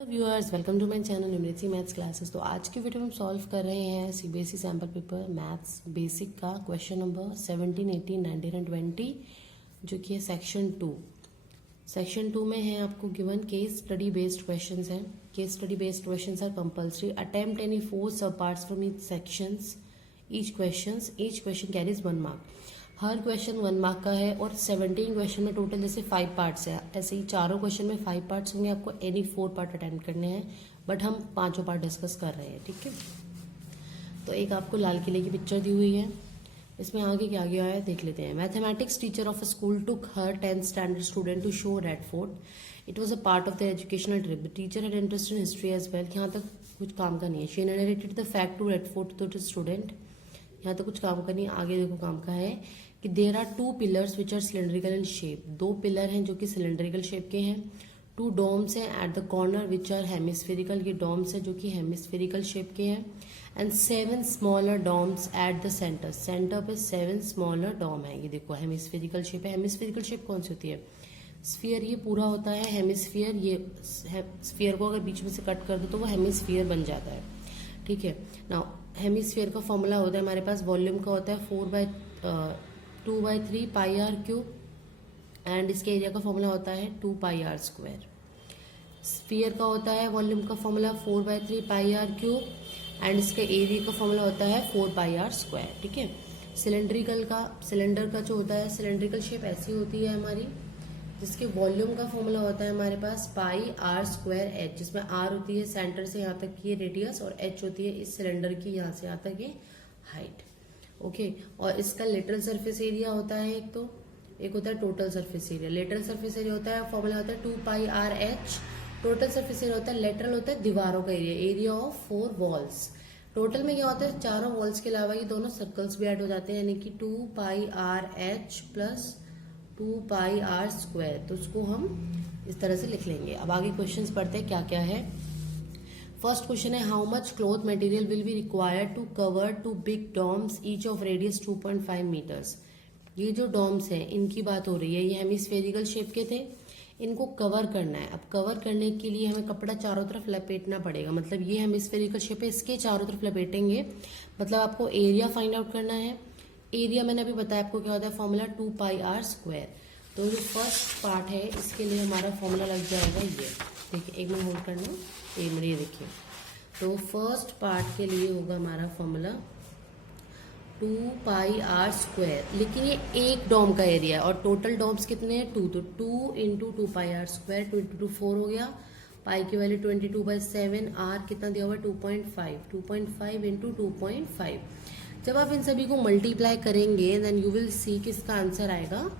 Viewers, welcome to my channel numeracy maths classes. तो आज की वीडियो में हम सॉल्व कर रहे हैं CBSE sample paper maths basic का क्वेश्चन नंबर 17, 18, 19 एंड 20, जो कि है सेक्शन 2। सेक्शन 2 में है आपको given case study based questions हैं। Case study based questions are compulsory. Attempt any 4 sub parts from each sections. Each question carries 1 mark. हर question 1 mark का है और 17 क्वेश्चन में टोटल जैसे 5 पार्ट्स है, ऐसे ही चारों क्वेश्चन में 5 पार्ट्स होंगे। आपको एनी 4 पार्ट अटेम्प्ट करने हैं, बट हम पांचों पार्ट डिस्कस कर रहे हैं, ठीक है। तो एक आपको लाल किले की पिक्चर दी हुई है, इसमें आगे क्या गया है देख लेते हैं। Mathematics teacher of a school took her 10th standard student to show Red Fort. It was a part of the educational trip. The teacher had interest in history as well. यहाँ तक कुछ काम का नहीं है। She narrated the fact to Red Fort to the student. यहाँ तक कुछ काम का नहीं, आगे देखो काम का है कि there are 2 pillars which are cylindrical in shape. 2 pillar हैं जो कि सिलेंड्रिकल शेप के हैं। 2 डोम्स हैं at the corner which are hemispherical. ये डोम्स हैं जो कि हेमिस्फेरिकल शेप के हैं। And 7 smaller domes at the centre. Centre पे 7 स्मॉलर डोम है। ये देखो हेमिस्फेरिकल शेप है। हेमिस्फेरिकल शेप कौन सी होती है? स्फीयर ये पूरा होता है हेमिस्फीयर। ये स्फीयर को अगर बीच में से कट कर दो तो वो हेमिस्फीयर बन जाता है, ठीक है। नाउ हेमिस्फीयर का फॉर्मूला होता है हमारे पास, वॉल्यूम का होता है 4/2/3 पाई आर क्यूब, एंड इसके एरिया का फॉर्मूला होता है 2 पाई आर स्क्वायर। स्फीयर का होता है वॉल्यूम का formula 4/3 pi r cube, and इसके एरिया का फॉर्मूला होता है 4 पाई आर स्क्वायर, ठीक है। सिलेंडर का जो होता है, सिलेंड्रिकल शेप ऐसी होती है हमारी, जिसके वॉल्यूम का फॉर्मूला होता है हमारे पास पाई आर स्क्वायर एच, जिसमें आर होती है सेंटर से यहाँ तक की रेडियस और एच होती है इस सिलेंडर की यहाँ से यहाँ तक ये हाइट, ओके। और इसका लेटरल सरफेस एरिया होता है एक होता है total surface area. Lateral surface area होता है, फॉर्मूला होता है 2 pi r h. Total surface area होता है, लेटरल होता है दीवारों का एरिया ऑफ 4 वॉल्स। टोटल में क्या होता है, चारों वॉल्स के अलावा ये दोनों सर्कल्स भी ऐड हो जाते हैं, यानी कि 2 pi r h plus 2 pi r square. तो उसको हम इस तरह से लिख लेंगे। अब आगे क्वेश्चंस पढ़ते हैं क्या क्या है। फर्स्ट क्वेश्चन है, how much cloth material will be required to cover 2 big domes each of radius 2.5 metres. ये जो डॉम्स हैं इनकी बात हो रही है, ये हेमिस्फेरिकल शेप के थे, इनको कवर करना है। अब कवर करने के लिए हमें कपड़ा चारों तरफ लपेटना पड़ेगा। मतलब ये हेमिस्फेरिकल शेप है, इसके चारों तरफ लपेटेंगे, मतलब आपको एरिया फाइंड आउट करना है। एरिया मैंने अभी बताया आपको क्या होता है, फॉर्मूला 2 पाई आर स्क्वायर। तो जो फर्स्ट पार्ट है इसके लिए हमारा फॉर्मूला लग जाएगा ये, देखिए एक मिनट होल्ड करना, एक मिनट, ये देखिए। तो फर्स्ट पार्ट के लिए होगा हमारा फॉर्मूला 2 पाई आर स्क्वायर, लेकिन ये एक डॉम का एरिया है और टोटल डॉम्स कितने हैं 2, तो 2 into 2 pi r square, 2 into 2 4 हो गया। पाई की वैल्यू 22/7, आर कितना दिया हुआ है 2.5, 2.5 इंटू 2.5। जब आप इन सभी को मल्टीप्लाई करेंगे देन यू विल सी कि इसका आंसर आएगा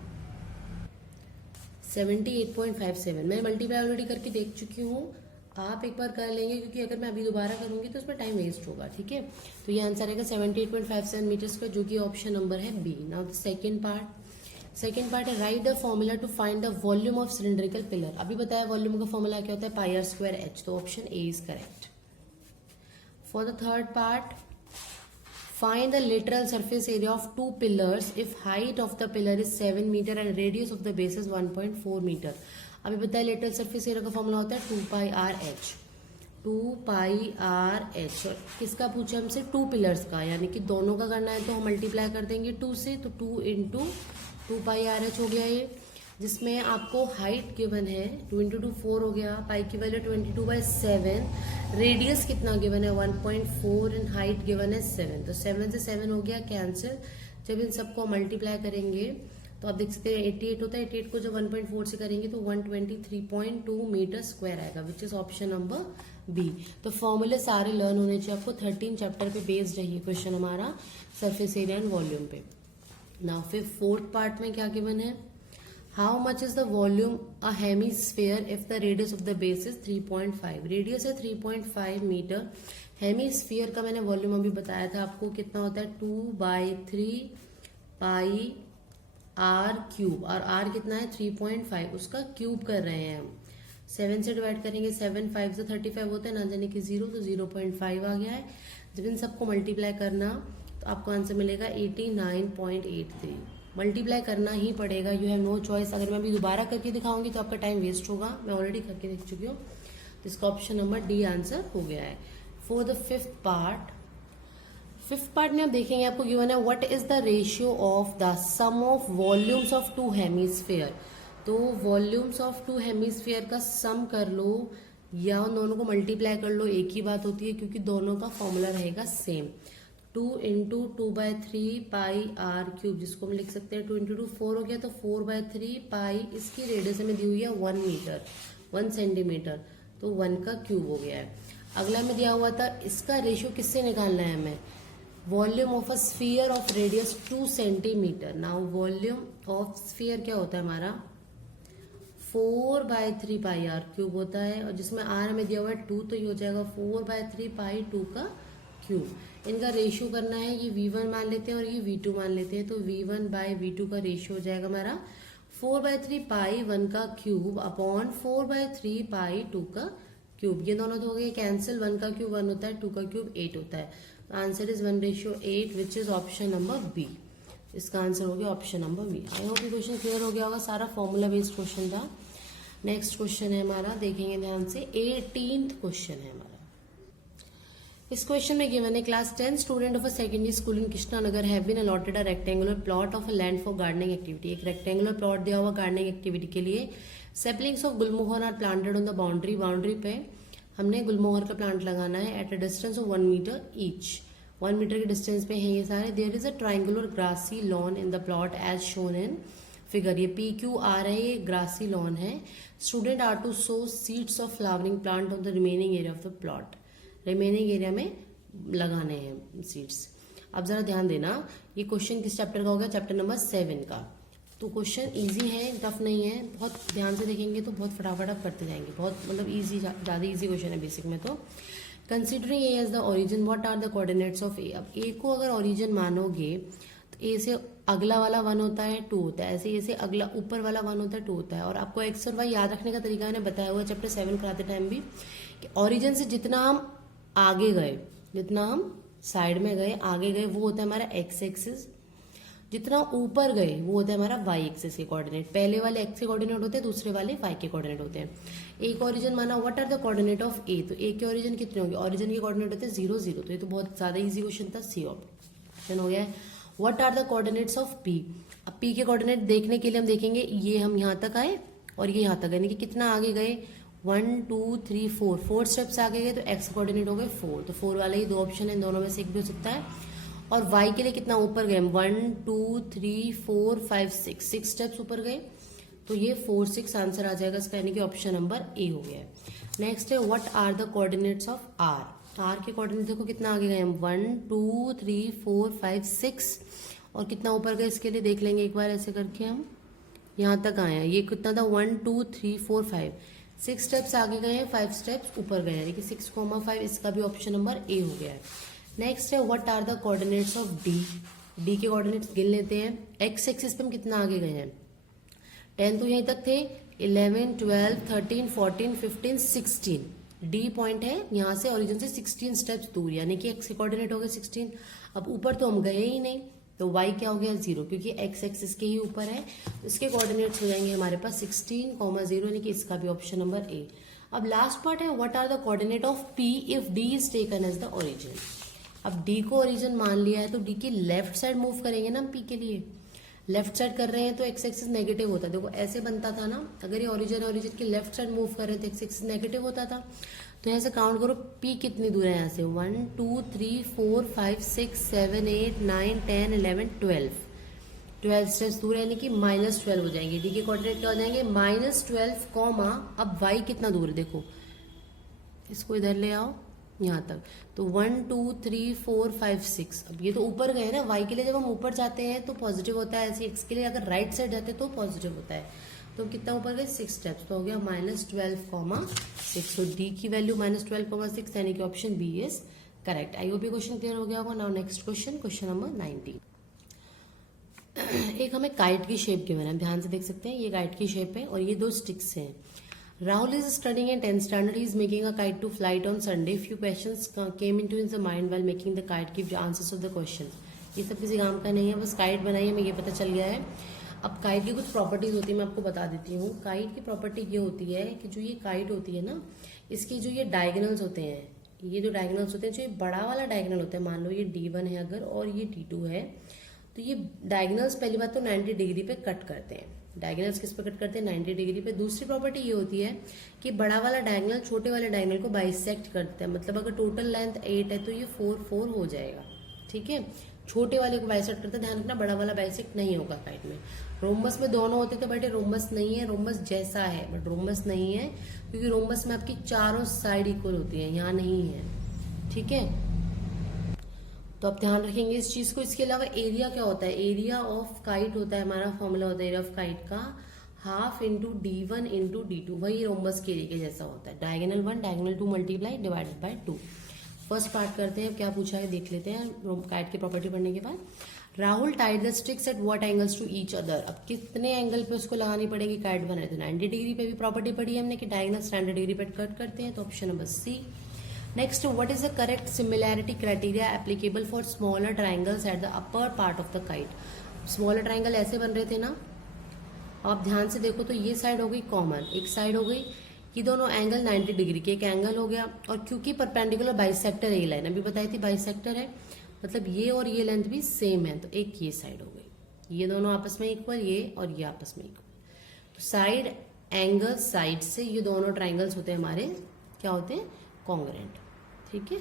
78.57। मैं मल्टीप्लाई ऑलरेडी करके देख चुकी हूँ, आप एक बार कर लेंगे क्योंकि अगर मैं अभी दोबारा करूंगी तो उसमें टाइम वेस्ट होगा, ठीक है। तो ये आंसर आएगा 78.57 मीटर्स का, जो कि ऑप्शन नंबर है B. Now the second part है, write the formula to find the volume of cylindrical pillar. अभी बताया वॉल्यूम का फॉर्मूला क्या होता है, पाई आर स्क्वायर एच, तो option A is correct. For the third part, find the lateral surface area of 2 pillars if height of the pillar is 7 meter and radius of the base is 1.4 meter। अभी बताया lateral surface area का formula होता है 2 pi r H, 2 pi r H. और किसका पूछा हमसे, 2 pillars का, यानी कि दोनों का करना है तो हम मल्टीप्लाई कर देंगे 2 से, तो 2 इंटू 2 पाई आर एच हो गया ये, जिसमें आपको हाइट गिवन है 2 इंटू 2 4 हो गया, पाई की वैल्यू 22/7, रेडियस कितना गिवन है 1.4 एंड हाइट गिवन है 7, तो 7 से 7 हो गया कैंसिल। जब इन सबको मल्टीप्लाई करेंगे तो आप देख सकते हैं 88 होता है, 88 को जब 1.4 से करेंगे तो 123.2 मीटर स्क्वायर आएगा, which is option number B. तो फॉर्मूले सारे लर्न होने चाहिए आपको। 13 चैप्टर पे बेस्ड है ये क्वेश्चन हमारा, सरफेस एरिया एंड वॉल्यूम पे। नाउ फिर फोर्थ पार्ट में क्या गिवन है, how much is the volume a hemisphere if the radius of the base is 3.5। Radius है 3.5 मीटर। हेमीस्फीयर का मैंने वॉल्यूम अभी बताया था आपको, कितना होता है 2/3 पाई आर क्यूब, और आर कितना है 3.5, उसका क्यूब कर रहे हैं हम। 7 से डिवाइड करेंगे, 7 5 से 35 होता है, ना जाने कि 0, तो 0.5 आ गया है। जब इन सबको मल्टीप्लाई करना तो आपको आंसर मिलेगा 89.83। मल्टीप्लाई करना ही पड़ेगा, यू हैव नो चॉइस। अगर मैं अभी दोबारा करके दिखाऊंगी तो आपका टाइम वेस्ट होगा, मैं ऑलरेडी करके देख चुकी हूँ। तो इसका ऑप्शन नंबर डी आंसर हो गया है। फॉर द फिफ्थ पार्ट में आप देखेंगे आपको गिवन है what is the ratio of the sum of volumes of two hemisphere. तो वॉल्यूम्स ऑफ टू हेमिस्फीयर का सम कर लो या उन दोनों को मल्टीप्लाई कर लो, एक ही बात होती है क्योंकि दोनों का फॉर्मूला रहेगा same. 2 into 2/3 pi r cube, जिसको हम लिख सकते हैं 2 इंटू 2 4 हो गया, तो 4/3 पाई, इसकी रेडियस हमें दी हुई है 1 मीटर 1 सेंटीमीटर, तो 1 का क्यूब हो गया है। अगला में दिया हुआ था इसका रेशियो किससे निकालना है हमें, volume of a sphere of radius 2 centimetre. Now volume of sphere क्या होता है हमारा 4/3 पाई आर क्यूब होता है, और जिसमें आर हमें दिया हुआ है 2, तो ये हो जाएगा 4/3 पाई 2 का क्यूब। इनका रेशियो करना है, ये V1 मान लेते हैं और ये V2 मान लेते हैं, तो V1 बाय V2 का रेशियो हो जाएगा हमारा 4/3 पाई 1 का क्यूब अपॉन 4/3 पाई 2 का क्यूब। ये दोनों तो हो गए कैंसिल, 1 का क्यूब 1 होता है, 2 का क्यूब 8 होता है। Answer is 1:8 which is option number B. इसका आंसर हो गया option number B. I hope ये क्वेश्चन क्लियर हो गया होगा, सारा फॉर्मूला बेस्ड क्वेश्चन था। नेक्स्ट क्वेश्चन है हमारा, देखेंगे ध्यान से, 18th क्वेश्चन है हमारा। इस क्वेश्चन में गिवन है class 10 student of a secondary school in Krishnanagar have been allotted a rectangular plot of a land for gardening activity. एक रेक्टेंगुलर प्लॉट दिया हुआ गार्डनिंग एक्टिविटी के लिए। Saplings of gulmohar are planted on the boundary. Boundary पे हमने गुलमोहर का plant लगाना है at a distance of 1 metre each. 1 metre के डिस्टेंस पे है ये सारे। There is a triangular grassy lawn in the plot as shown in figure. ये PQR है, ये ग्रासी लॉन है। Student are to sow seeds of flowering plant on the remaining area of the plot. Remaining area में लगाने हैं seeds. अब जरा ध्यान देना, ये क्वेश्चन किस चैप्टर का होगा, चैप्टर नंबर 7 का। तो क्वेश्चन इजी है, टफ नहीं है, बहुत ध्यान से देखेंगे तो बहुत फटाफट आप करते जाएंगे, बहुत मतलब इजी, ज़्यादा इजी क्वेश्चन है बेसिक में। तो considering A as the origin what are the coordinates of A. अब ए को अगर ओरिजिन मानोगे तो ए से अगला वाला 1 होता है 2 होता है, ऐसे ए से अगला ऊपर वाला 1 होता है 2 होता है। और आपको एक्स और वाई याद रखने का तरीका मैंने बताया हुआ है चैप्टर 7 कराते टाइम भी, कि ओरिजिन से जितना हम आगे गए, जितना हम साइड में गए आगे गए, वो होता है हमारा एक्स एक्सिस। जितना ऊपर गए वो होता है हमारा वाई एक्सिस के कोऑर्डिनेट। पहले वाले एक्स के कोऑर्डिनेट होते हैं, दूसरे वाले वाई के कोऑर्डिनेट होते हैं। ए का ओरिजिन माना what are the coordinate of A, तो ए के ओरिजिन कितने होंगे, ओरिजिन के कोऑर्डिनेट होते हैं 0 0। तो ये तो बहुत ज्यादा इजी क्वेश्चन था, सी ऑप्शन हो गया है। What are the coordinates of P. अब पी के कोऑर्डिनेट देखने के लिए हम देखेंगे, ये हम यहाँ तक आए और ये यहाँ तक, यानी कि कितना आगे गए 1 2 3 4 स्टेप्स आगे गए, तो एक्स कोऑर्डिनेट हो गए 4। तो 4 वाले ही 2 ऑप्शन है, इन दोनों में से एक भी हो सकता है। और y के लिए कितना ऊपर गए, 1 2 3 4 5 6 स्टेप्स ऊपर गए, तो ये 4 6 आंसर आ जाएगा इसका, यानी कि ऑप्शन नंबर ए हो गया है। नेक्स्ट है what are the coordinates of R. R के कोऑर्डिनेट देखो कितना आगे गए हम, 1 2 3 4 5 6, और कितना ऊपर गए इसके लिए देख लेंगे एक बार, ऐसे करके हम यहाँ तक आए हैं। ये कितना था 1 2 3 4 5, 6 स्टेप्स आगे गए हैं, 5 स्टेप्स ऊपर गए हैं, यानी कि 6,5, इसका भी ऑप्शन नंबर ए हो गया है। नेक्स्ट है what are the coordinates of D. D के कोऑर्डिनेट्स गिन लेते हैं। एक्स एक्सिस पे हम कितना आगे गए हैं, 10 तो यहीं तक थे, 11 12 13 14 15 16। डी पॉइंट है यहाँ से ओरिजिन से 16 स्टेप्स दूर, यानी कि एक्स के कोऑर्डिनेट हो गए 16। अब ऊपर तो हम गए ही नहीं, तो वाई क्या हो गया 0, क्योंकि एक्स एक्सिस के ही ऊपर है। इसके कोऑर्डिनेट्स हो जाएंगे हमारे पास 16,0, यानी कि इसका भी ऑप्शन नंबर ए। अब लास्ट पार्ट है what are the coordinate of P if D is taken as the origin. अब डी को ओरिजिन मान लिया है, तो डी की लेफ्ट साइड मूव करेंगे ना हम पी के लिए। लेफ्ट साइड कर रहे हैं तो एक्स एक्सिस नेगेटिव होता है, देखो ऐसे बनता था ना, अगर ये ओरिजिन की लेफ्ट साइड मूव कर रहे हैं तो एक्स एक्सिस नेगेटिव होता था। तो यहाँ से काउंट करो पी कितनी दूर है यहाँ से, 1 2 3 4 5 6 7 8 9 10 11 12 स्टेप्स दूर है, यानी कि -12 हो जाएंगे। डी के कोऑर्डिनेट क्या हो जाएंगे -12 कॉमा, अब वाई कितना दूर है देखो, इसको इधर ले आओ यहाँ तक, तो 1 2 3 4 5 6। अब ये तो ऊपर गए ना, वाई के लिए जब हम ऊपर जाते हैं तो पॉजिटिव होता है, ऐसे एक्स के लिए अगर राइट साइड जाते हैं तो पॉजिटिव होता है। तो कितना ऊपर गए 6 स्टेप्स, तो हो गया -12,6। तो डी की वैल्यू -12,6, यानी कि option B is correct. I hope ये क्वेश्चन क्लियर हो गया होगा। Now next question number 19। एक हमें काइट की शेप गिवन है, ध्यान से देख सकते हैं, ये काइट की शेप है और ये 2 स्टिक्स हैं। Rahul is studying in 10th standard. He is making a kite to fly it on Sunday. Few questions came into his mind while making the kite. Give the answers of the questions. ये सब किसी काम का नहीं है, बस kite बनाई हमें ये पता चल गया है। अब काइट की कुछ प्रॉपर्टीज होती है, मैं आपको बता देती हूँ। काइट की प्रॉपर्टी ये होती है कि जो ये काइट होती है ना, इसकी जो ये डायगोनल्स होते हैं, ये जो डायगोनल्स होते हैं, जो ये बड़ा वाला डायगोनल होता है, मान लो ये D1 है अगर और ये D2 है, तो ये डायगोनल्स पहली बात तो 90 डिग्री पे कट करते हैं। डायगोनल्स किस पे कट करते हैं? 90 डिग्री पे। दूसरी प्रॉपर्टी ये होती है कि बड़ा वाला डायगोनल छोटे वाले डायगोनल को बाइसेक्ट करता है, मतलब अगर टोटल लेंथ 8 है तो ये 4 4 हो जाएगा, ठीक है। छोटे वाले को बाइसेक्ट करता है, ध्यान रखना बड़ा वाला बाइसेक्ट नहीं होगा काइट में। रोम्बस में दोनों होते थे बट रोम्बस नहीं है, रोम्बस जैसा है बट रोम्बस नहीं है, क्योंकि रोम्बस में आपकी चारों साइड इक्वल होती है, यहाँ नहीं है, ठीक है। तो आप ध्यान रखेंगे इस चीज को। इसके अलावा एरिया क्या होता है? एरिया ऑफ काइट होता है, हमारा फॉर्मूला होता है एरिया ऑफ काइट का half into D1 into D2, वही रोम्बस के एरिया के जैसा होता है। Diagonal 1 diagonal 2 multiply divided by 2। First part करते हैं, क्या पूछा है देख लेते हैं काइट की प्रॉपर्टी पढ़ने के बाद। Rahul tied the sticks at what angles to each other. अब कितने एंगल पे उसको लगानी पड़ेगी काइट बनाए? तो 90 डिग्री पे भी प्रॉपर्टी पढ़ी है हमने कि डायगोनल 90 डिग्री पे कट करते हैं, तो option number C. Next, what is the correct similarity criteria applicable for smaller triangles at the upper part of the kite. Smaller triangle ऐसे बन रहे थे ना, आप ध्यान से देखो तो ये साइड हो गई कॉमन, एक साइड हो गई, ये दोनों एंगल 90 डिग्री के, एक एंगल हो गया, और क्योंकि परपेंडिकुलर बाइसेक्टर है, ये लाइन अभी बताई थी बाइसेक्टर है, मतलब ये और ये लेंथ भी सेम है, तो एक ये साइड हो गई, ये दोनों आपस में इक्वल, ये और ये आपस में इक्वल। तो साइड एंगल साइड से ये दोनों ट्राइंगल्स होते हैं हमारे, क्या होते हैं? कॉन्ग्रुएंट, ठीक है।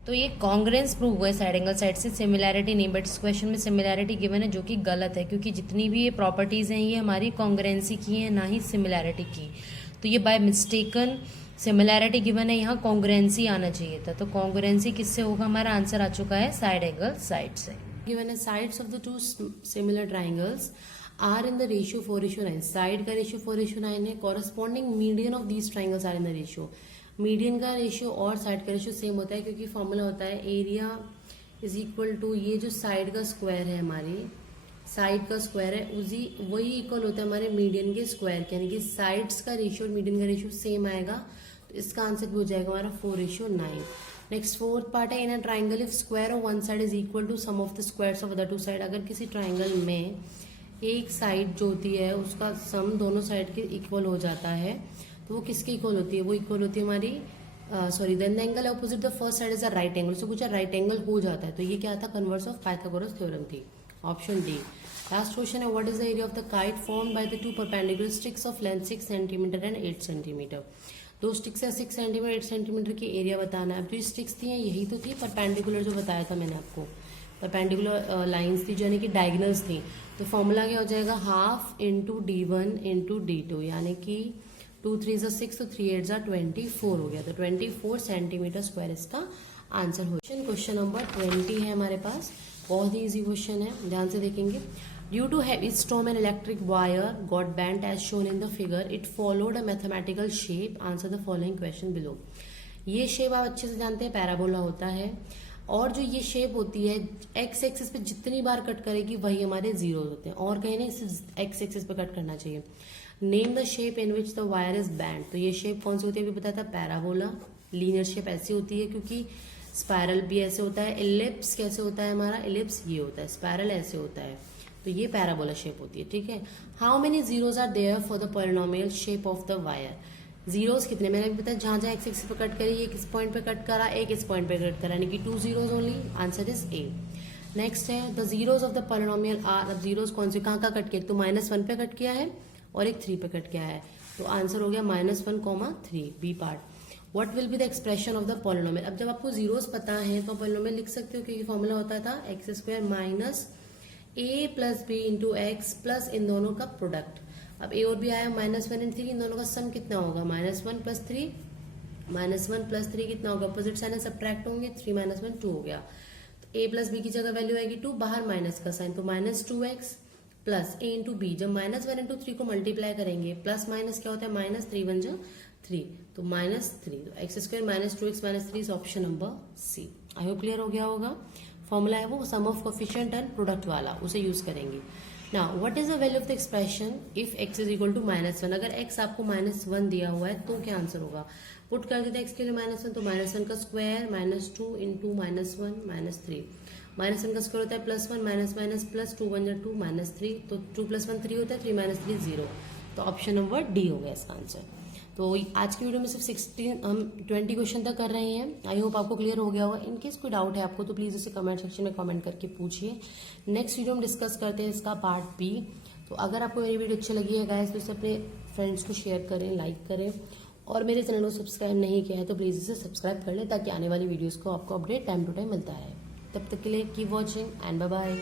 तो ये कॉन्ग्रुएंस प्रूव हुआ है साइड एंगल साइड से, सिमिलैरिटी नहीं, बट इस क्वेश्चन में सिमिलैरिटी गिवन है जो कि गलत है, क्योंकि जितनी भी ये प्रॉपर्टीज हैं ये हमारी कॉन्ग्रुएंसी की हैं, ना ही सिमिलैरिटी की। तो ये बाय मिस्टेकन सिमिलैरिटी गिवन है, यहाँ कॉन्ग्रुएंसी आना चाहिए था। तो कॉन्ग्रुएंसी किससे होगा? हमारा आंसर आ चुका है साइड एंगल साइड से। गिवन है sides of the two similar triangles are in the ratio 4:9। Side का रेशियो 4:9 है, corresponding median of these triangles are in the ratio. Median का रेशियो और साइड का रेशियो सेम होता है, क्योंकि फॉर्मूला होता है एरिया इज इक्वल टू, ये जो साइड का स्क्वायर है, हमारी साइड का स्क्वायर है उसी वही इक्वल होता है हमारे मीडियन के स्क्वायर के, यानी कि साइड्स का रेशियो और मीडियन का रेशियो सेम आएगा, तो इसका आंसर भी हो जाएगा हमारा 4:9। नेक्स्ट फोर्थ पार्ट है, in a triangle if square of one side is equal to sum of the squares of other two side. अगर किसी ट्राइंगल में एक साइड जो होती है उसका सम दोनों साइड के इक्वल हो जाता है, तो वो किसके इक्वल होती है? वो इक्वल होती है हमारी then the angle opposite the first side is a right angle. उससे पूछा राइट एंगल हो जाता है, तो ये क्या था? कन्वर्स ऑफ पाइथागोरस थ्योरम थी, ऑप्शन डी। लास्ट क्वेश्चन है, what is the area of the kite formed by the two perpendicular sticks of length 6 centimetre and 8 centimetre. दो स्टिक्स है 6 सेंटीमीटर 8 सेंटीमीटर की एरिया बताना है। अब जो स्टिक्स थी यही तो थी परपेंडिकुलर, जो बताया था मैंने आपको, परपेंडिकुलर लाइन्स थी जो यानी कि डायगोनल्स थी। तो फॉर्मूला क्या हो जाएगा? Half into D1 into D2, यानी कि 2 3 6 तो 3 8 24 हो गया, तो 24 सेंटीमीटर स्क्वायर इसका आंसर हो। क्वेश्चन नंबर 20 है हमारे पास, बहुत ही इजी क्वेश्चन है, ध्यान से देखेंगे। Due to heavy storm an electric wire got bent as shown in the figure, it followed a mathematical shape, answer the following question below. ये शेप आप अच्छे से जानते हैं, पैराबोला होता है, और जो ये शेप होती है एक्स एक्सिस पे जितनी बार कट करेगी वही हमारे जीरो होते हैं, और कहीं नहीं इसे एक्स एक्सिस पे कट करना चाहिए। Name the shape in which the wire is band. तो ये शेप कौन सी होती है अभी बताया था? पैराबोला। लीनियर शेप ऐसी होती है, क्योंकि स्पायरल भी ऐसे होता है। इलिप्स कैसे होता है हमारा? इलिप्स ये होता है, स्पायरल ऐसे होता है, तो ये पैराबोला शेप होती है, ठीक है। How many zeros are there for the polynomial shape of the wire. Zeros कितने? मैंने अभी बताया जहां जहां एक्स एक्सिस पे कट करी, एक इस पॉइंट पे कट करा, एक इस पॉइंट पे कट करा, यानी कि 2 zeros only, answer is A. Next है, the zeros of the polynomial are. अब जीरोज कौन से, कहाँ कट किया? तो -1 पे कट किया है और एक 3 पे कट किया है, तो आंसर हो गया -1, 3, B part. What will be the expression of the polynomial. अब जब आपको जीरोस पता है तो पॉलिनोमियल लिख सकते हो, क्योंकि फॉर्मूला होता था x² minus a plus b into x plus इन दोनों का प्रोडक्ट। अब a और b आया -1 और 3, इन दोनों का सम कितना होगा? -1 प्लस 3, -1 प्लस 3 कितना होगा? अपोजिट साइन सब्ट्रैक्ट होंगे, 3 - 1 2 हो गया, तो a प्लस बी की जगह वैल्यू आएगी 2, बाहर माइनस का साइन, तो -2x plus a into B. जब -1 इंटू 3 को मल्टीप्लाई करेंगे, प्लस माइनस क्या होता है? -3 1 जा 3, तो -3, तो x² -2x -3 is option number C. I hope clear हो गया होगा। फॉर्मूला है वो sum of coefficient and product वाला, उसे यूज करेंगे। Now what is the value of the expression if x is equal to -1। अगर x आपको -1 दिया हुआ है तो क्या आंसर होगा? पुट कर देते हैं x के लिए -1, तो -1 का स्क्वायर -2 इंटू -1 -3, -1 का स्क्वायर होता है +1 माइनस प्लस 2 1 2 -3, तो 2 + 1 3 होता है, 3 - 3 0, तो ऑप्शन नंबर डी हो गया इसका आंसर। तो आज की वीडियो में सिर्फ 20 क्वेश्चन तक कर रहे हैं। आई होप आपको क्लियर हो गया होगा। इन केस कोई डाउट है आपको तो प्लीज़ इसे कमेंट सेक्शन में कमेंट करके पूछिए। नेक्स्ट वीडियो में डिस्कस करते हैं इसका पार्ट बी। तो अगर आपको मेरी वीडियो अच्छी लगी है गाइस तो इसे अपने फ्रेंड्स को शेयर करें, लाइक करें, और मेरे चैनल को सब्सक्राइब नहीं किया है तो प्लीज़ इसे सब्सक्राइब कर लें ताकि आने वाली वीडियोज़ को आपको अपडेट टाइम टू टाइम मिलता है। तब तक के लिए keep watching and bye bye.